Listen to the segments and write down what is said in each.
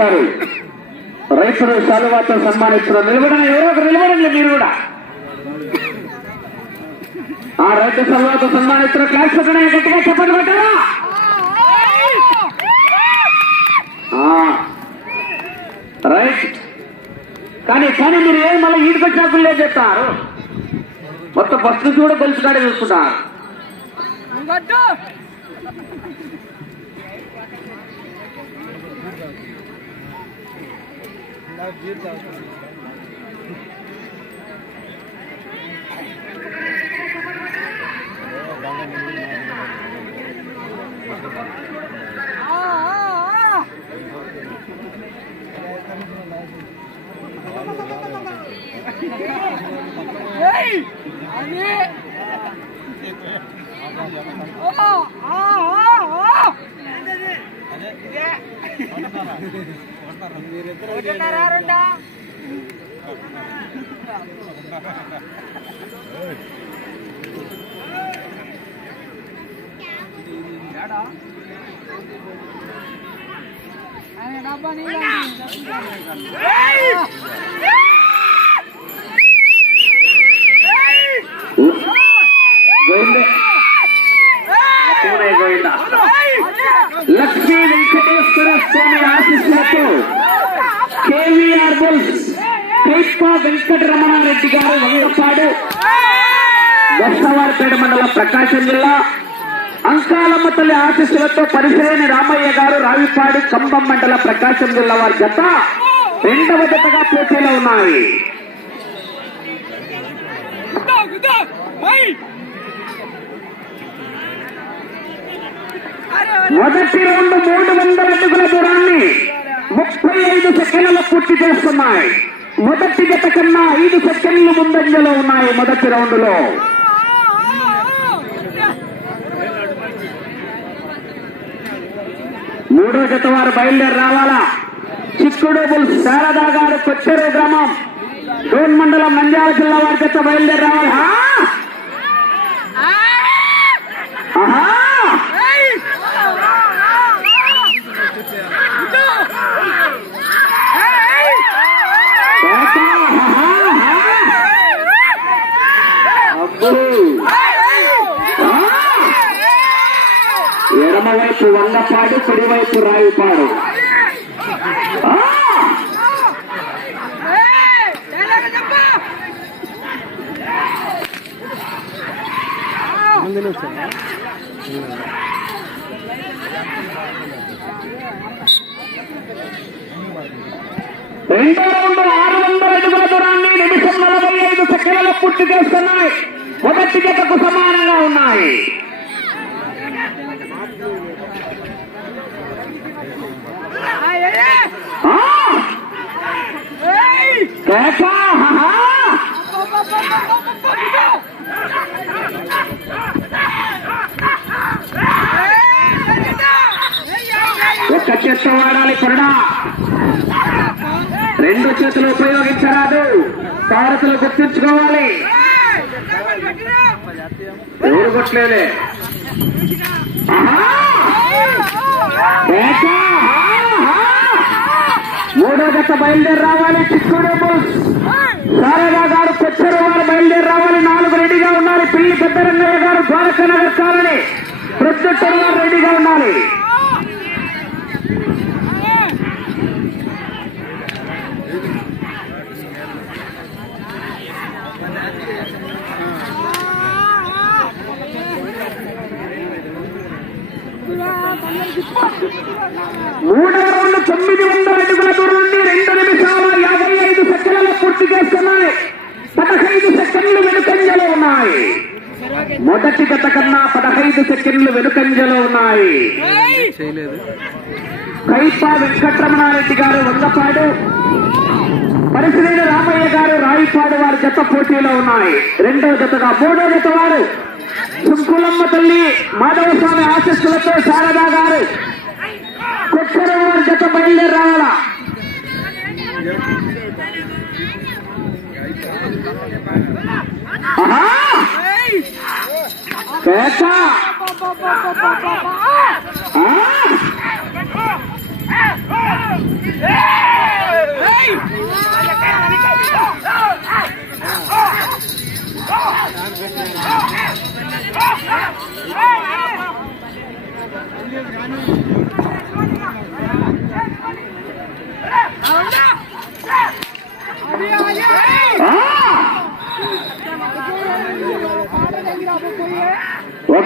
గారు. రైతులు శాలువాతో సన్మానిస్తున్నారు నిలబడిన ఎవరో ఒకరు నిలబడండి మీరు కూడా. ఆ రైతు శాలువాతో సన్మానిస్తున్న క్లాస్ పెట్టడం గట్టిగా చెప్పండి పెట్టారా రైట్. కానీ కానీ మీరు ఏం మళ్ళీ ఈడికి వచ్చినప్పుడు చెప్తారు? మొత్తం ఫస్ట్ చూసుకుంటారు. కూడా గెలుచు కాడే చూసుకుంటారు గోవిందే లక్ష్మణయ్య గోవింద లక్ష్మీ వెంకటేశ్వర స్వామి ఆశీస్సులతో కేవీఆర్ బుల్స్ కైప్ప రెడ్డి గారు వంగపాడు దశవారిపేట మండలం ప్రకాశం జిల్లా. అంకాలమ్మ తల్లి ఆశీస్సులతో పరిశ్రేణి రామయ్య గారు రావిపాడు కంబం మండల ప్రకాశం జిల్లా వారి జత. రెండవ జతగా పోటీలో ఉన్నాయి. మొదటి రెండు మూడు వందల అడుగుల దూరాన్ని ముప్పై ఐదు సెకండ్లలో పూర్తి చేస్తున్నాయి. మొదటి జత కన్నా ఐదు సెకండ్లు ముందంజలో ఉన్నాయి మొదటి రౌండ్లో మూడో జత వారు బయలుదేరి రావాలా? చిక్కుడు బుల్ శారదా గారు కొచ్చెరు గ్రామం. డోన్ మండలం నంద్యాల జిల్లా వారి జత బయలుదేరి రావాలి? ఆహా కేక, ఆహా, ఆహా. అబ్బో. ఆ! ఎడమవైపు వంగపాడు కుడివైపు రావిపాడు రెండు రెండో ఆరు వందల అడుగుల దూరాన్ని నిమిషం నలభై ఐదు సెకండ్ల పూర్తి చేస్తున్నాయి. మొదటి జతకు సమానంగా ఉన్నాయి ఆ! కేక, ఆహా! ఒక్క చేత్తో వాడాలి కొరడా రెండు చేతులు ఉపయోగించరాదు సారథులు గుర్తుంచుకోవాలి ఎవరు కొట్టలేదే ఆహా! జాగ్రత్త బయలుదేరి రావాలి చిక్కుడు బుల్స్ శారదా గారు కొచ్చరు వారు బయలుదేరి రావాలి నాలుగు రెడీగా ఉండాలి. పిల్లి పెద్దరంగయ్య గారు ద్వారక నగర్ కాలనీ. ప్రత్యక్ష రెడీగా ఉండాలి. మూడవ తొమ్మిది వందల అడుగుల దూరం నుండి రెండు నిమిషాల యాభై ఐదు సెకండ్లు పూర్తి చేస్తున్నాయి పదహైదు సెకండ్లు వెనుకంజలో ఉన్నాయి. మొదటి గత కన్నా పదహైదు సెకండ్లు వెనుకంజలో ఉన్నాయి. కైపా వెంకటరమణారెడ్డి గారు వంగపాడు. పరిశ్రీని రామయ్య గారు రాయిపాడు వారి జత పోటీలో ఉన్నాయి. రెండవ జతగా మూడో జత వారు. సుంకులమ్మ తల్లి మాధవ స్వామి ఆశస్సులతో శారదా గారు. వారి జత బయలుదేరి రావాలా!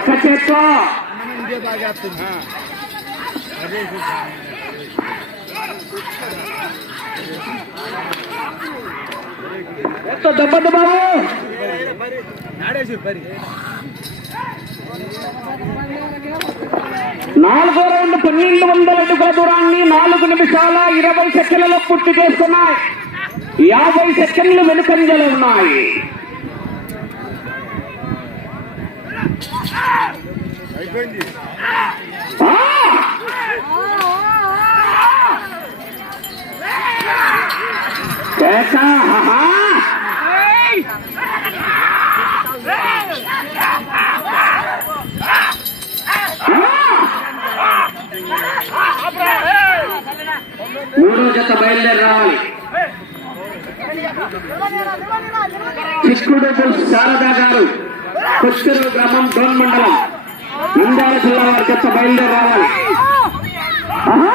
ఒక్క చేత్తో ఎంత దెబ్బద్దు బాబు? నాలుగో రౌండ్ పన్నెండు వందల అడుగుల దూరాన్ని నాలుగు నిమిషాల ఇరవై సెకండ్లలో పూర్తి చేస్తున్నాయి యాభై సెకండ్లు వెనుకంజలు ఉన్నాయి. అయిపోయింది ఆ! కేక, ఆహా! మూడో జత బయలుదేరి రావాలి చిక్కుడు బుల్స్ శారదా గారు కొత్తూరు గ్రామం డోన్ మండలం ఇందాల జిల్లా వారి జత బయలుదేరి రావాలి ఆహా!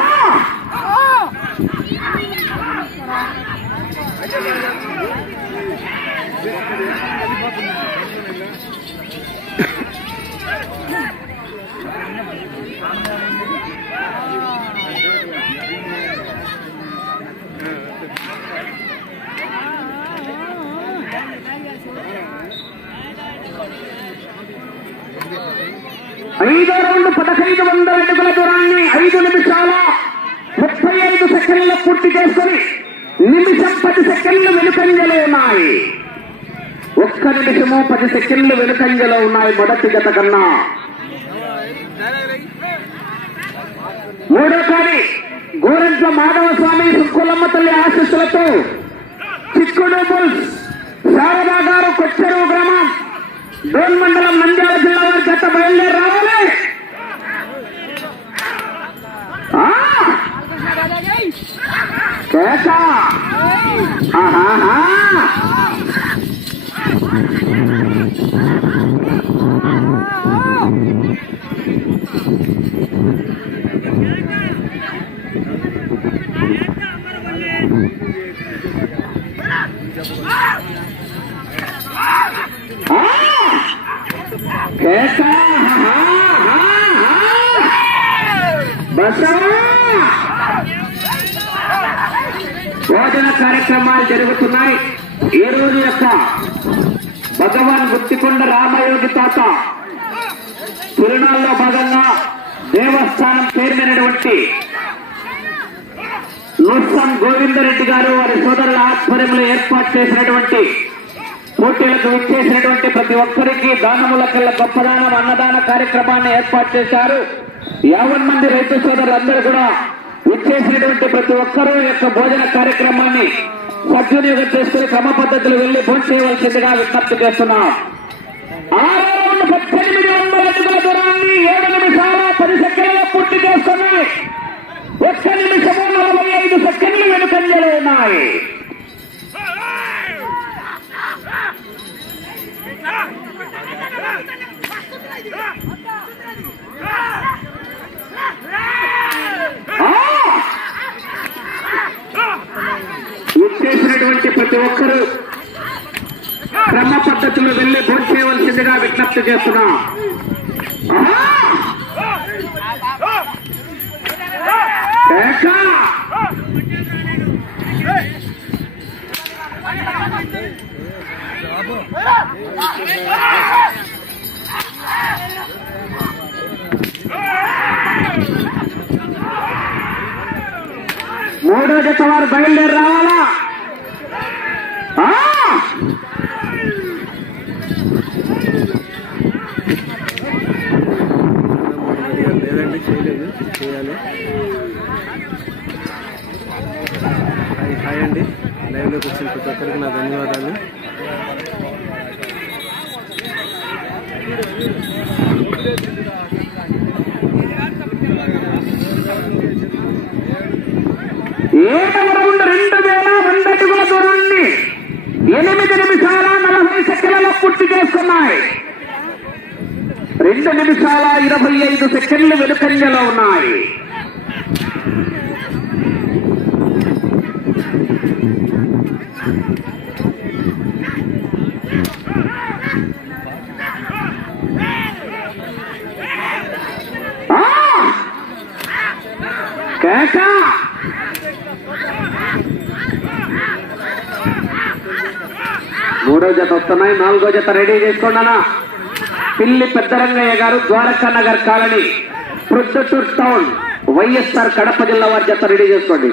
ఐదో ఐదు వందల అడుగుల దూరాన్ని ఐదు నిమిషాల ముప్పై ఐదు సెకండ్ల పూర్తి చేసుకుని నిమిషం పది సెకండ్లు వెనుకంజలో ఉన్నాయి. ఒక్క నిమిషము పది సెకండ్లు వెనుకంజలో ఉన్నాయి మొదటి గత కన్నా. మూడో కాడి గోరంట్ల మాధవ స్వామి సుక్కులమ్మ తల్లి ఆశీస్సులతో చిక్కుడు బుల్స్ శారదా గారు కొచ్చెరువు గ్రామం డోన్ మండలం నంద్యాల జిల్లా వారి గత బయలుదేరి రావాలి ఆ! కేక! కేక! ఆహాహా! బసవా! భోజన కార్యక్రమాలు జరుగుతున్నాయి. ఈ రోజు యొక్క భగవాన్ గుర్తికొండ రామయోగి తాత తిరునాళ్ళలో భాగంగా దేవస్థానం చేరినటువంటి నుస్సం గోవిందరెడ్డి గారు వారి సోదరుల ఆధ్వర్యంలో ఏర్పాటు చేసినటువంటి పోటీలకు విచ్చేసినటువంటి ప్రతి ఒక్కరికి దానముల కల్లా గొప్పదానం అన్నదాన కార్యక్రమాన్ని ఏర్పాటు చేశారు. యావన్ మంది రైతు సోదరులందరూ కూడా వచ్చేసినటువంటి ప్రతి ఒక్కరూ యొక్క భోజన కార్యక్రమాన్ని సద్వినియోగం చేసుకుని క్రమ పద్ధతులు వెళ్ళి భోజనం చేయవలసిందిగా విజ్ఞప్తి చేస్తున్నాం. పద్దెనిమిది వందల అడుగుల దూరాన్ని ఏడు నిమిషాల పది సెకండ్ల పూర్తి చేస్తున్నాయి. ఒక్క నిమిషము నలభై ఐదు సెకండ్లు వెనుకంజలు ఉన్నాయి. ఒక్కరూ క్రమ పద్ధతిలో వెళ్ళి భోజనం చేయవలసిందిగా విజ్ఞప్తి చేస్తున్నాం. మూడో జత వారు బయలుదేరి రావాలా ఆ! లేదండి చేయలేదు చేయాలి. హాయ్ హాయ్ అండి. లైవ్లోకి వచ్చిన ప్రతి ఒక్కరికి నా ధన్యవాదాలు. ఎనిమిది నిమిషాల నలభై సెకండ్ల పూర్తి చేస్తున్నాయి రెండు నిమిషాల ఇరవై ఐదు సెకండ్లు వెనుకంజలో ఉన్నాయి. మూడో జత వస్తున్నాయి నాలుగో జత రెడీ చేసుకోండి అన్నా. పిల్లి పెద్దరంగయ్య గారు Dwaraka Nagar colony Proddatur town YSR Kadapa జిల్లా వారి చేత రెడీ చేసుకోండి.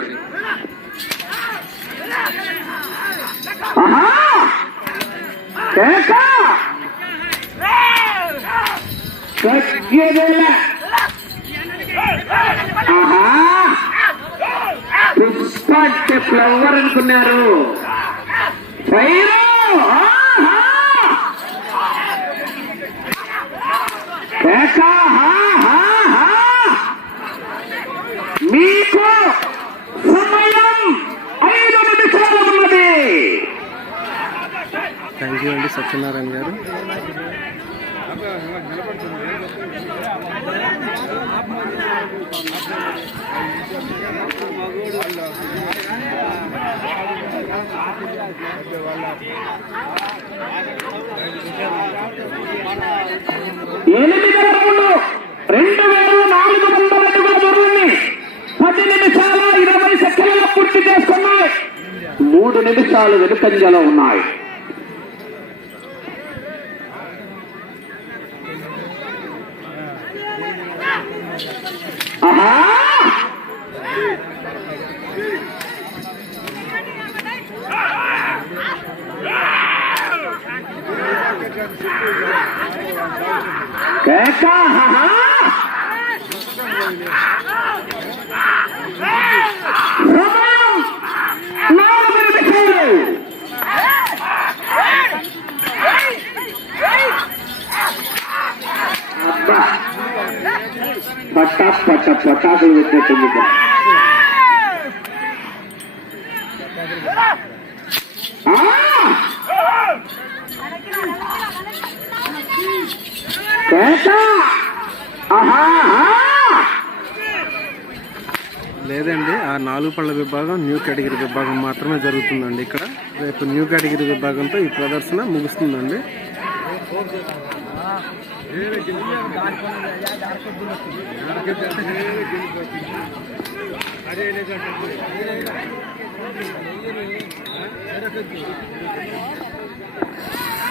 ఫ్లవర్ అనుకున్నారు ఫైరు! ఆహా! కేక! హా, హా, హా! మీకు సమయం ఐదు నిమిషాలు ఉన్నది థ్యాంక్ యూ అండి సత్యనారాయణ గారు ఎనిమిది రౌండ్లు రెండు వేల నాలుగు వందల అడుగుల దూరాన్ని పది నిమిషాల ఇరవై సెకండ్ల పూర్తి చేస్తున్నాయి. మూడు నిమిషాలు వెనుకంజలో ఉన్నాయి ఆహా కేక ఆహా సమయం నాలుగు నిమిషాలు అబ్బా పట్టా పట్ట పటాకులు పెట్టినట్టుంది ఇక్కడ. ఆ! కేక! ఆహా! ఆహా! లేదండి ఆ నాలుగు పళ్ళ విభాగం న్యూ కేటగిరీ విభాగం మాత్రమే జరుగుతుందండి ఇక్కడ. రేపు న్యూ కేటగిరీ విభాగంతో ఈ ప్రదర్శన ముగుస్తుందండి.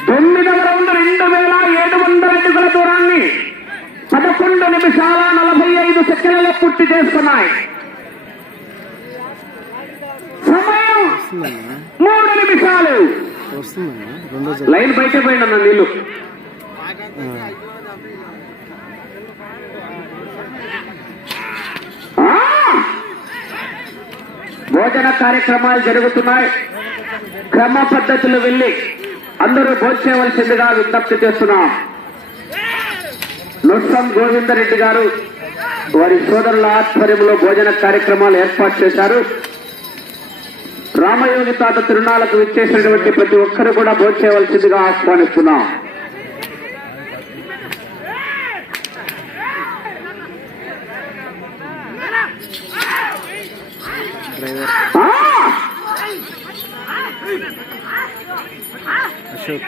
తొమ్మిది వందల రెండు వేల ఏడు వందల అడుగుల దూరాన్ని పదకొండు నిమిషాల నలభై ఐదు సెకండ్ల పూర్తి చేస్తున్నాయి సమయం మూడు నిమిషాలు. లైన్ బయట పోయిందన్న నీళ్ళు. భోజన కార్యక్రమాలు జరుగుతున్నాయి. క్రమ పద్ధతులు వెళ్ళి అందరూ భోజేయవలసిందిగా విజ్ఞప్తి చేస్తున్నాం. నొత్సం గోవిందరెడ్డి గారు వారి సోదరుల ఆధ్వర్యంలో భోజన కార్యక్రమాలు ఏర్పాటు చేశారు. రామయోగి తాత తిరుణాలకు విచ్చేసినటువంటి ప్రతి ఒక్కరు కూడా భోజేయవలసిందిగా ఆహ్వానిస్తున్నాం. డ్రైవర్ ఆ! అశోక్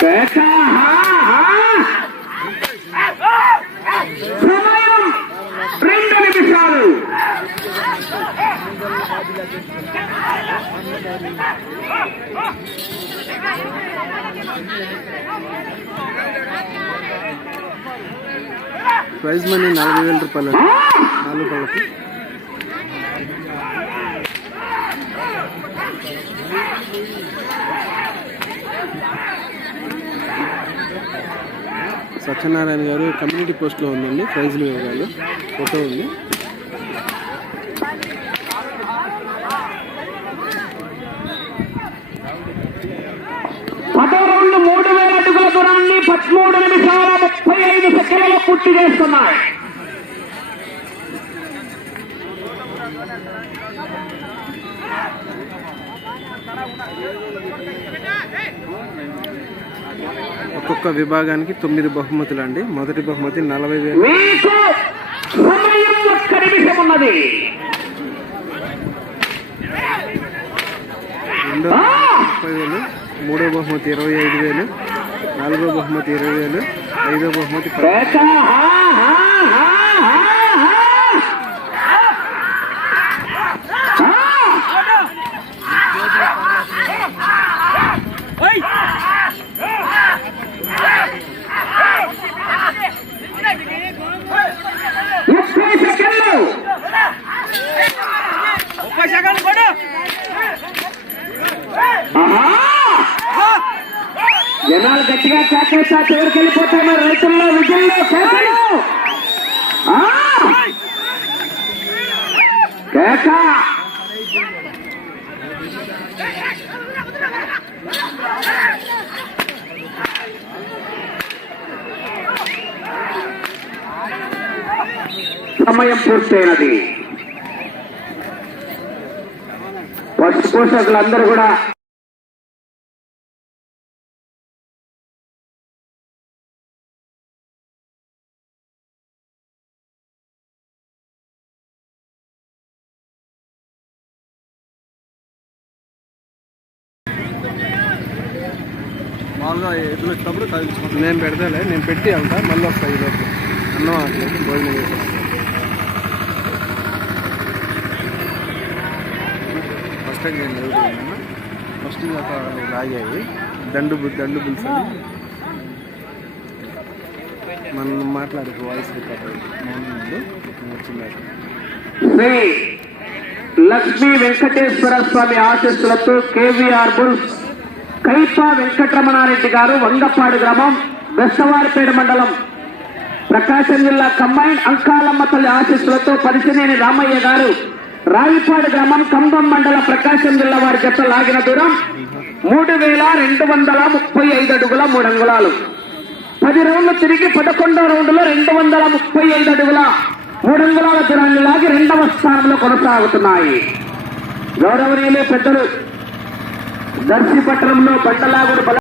కేక! హా, హా! సమయం రెండు నిమిషాలు ప్రైజ్ మనీ నలభై వేల రూపాయలు ఆ! నాలుగు పళ్ళకి సత్యనారాయణ గారు కమ్యూనిటీ పోస్ట్లో ఉందండి ప్రైజ్లు వివరాలు ఫోటో ఉంది. పదో మూడు వేల అడుగుల దూరాన్ని పదమూడు నిమిషాల ముప్పై ఐదు సెకండ్లు పూర్తి చేస్తున్నారు ఒక్కొక్క విభాగానికి తొమ్మిది బహుమతులు అండి మొదటి బహుమతి నలభై వేలు. ఒక్క రెండో! ముప్పై వేలు. మూడో బహుమతి ఇరవై ఐదు వేలు. నాలుగో బహుమతి ఇరవై వేలు. ఐదో బహుమతి గట్టిగా గణేష్ చివరికి వెళ్ళిపోతే మరి రైతుల్లో విజయంలో కేకలు. కేక! సమయం పూర్తయినది. పశు పోషకులందరూ కూడా మామూలుగా ఎదురు వచ్చినప్పుడు కదిలించుకుంటాను నేను పెడతాలే నేను పెట్టి వెళ్తా మళ్ళీ వస్తాయి ఈరోజు అన్నం ఆకలేదు భోజనం చేసి ఫస్ట్ నేను చదువుతున్నాను ఫస్ట్ దాకా లాగాయి దండు దండు పిలిచాను మనం మాట్లాడే వాయిస్ రికార్డు ముందు వచ్చిందాక లక్ష్మీ వెంకటేశ్వర స్వామి ఆశస్సులతో కేవీఆర్ బుల్స్ కైపా వెంకటరమణారెడ్డి గారు వంగపాడు గ్రామం బెస్తవారిపేట మండలం. ప్రకాశం జిల్లా కంబైన్ అంకాలమ్మ తల్లి ఆశీస్సులతో పరిశనేని రామయ్య గారు రావిపాడు గ్రామం కంబం మండల ప్రకాశం జిల్లా వారి చెత్త లాగిన దూరం మూడు వేల రెండు వందల ముప్పై ఐదు అడుగుల మూడు అంగుళాలు. పది రౌండ్లు తిరిగి పదకొండో రౌండ్లో రెండు వందల ముప్పై ఐదు అడుగుల మూడు అంగుళాల దూరాన్ని లాగి రెండవ స్థానంలో కొనసాగుతున్నాయి. గౌరవనీయులే పెద్దలు దర్శి పట్టణంలో బండలాగుడు బల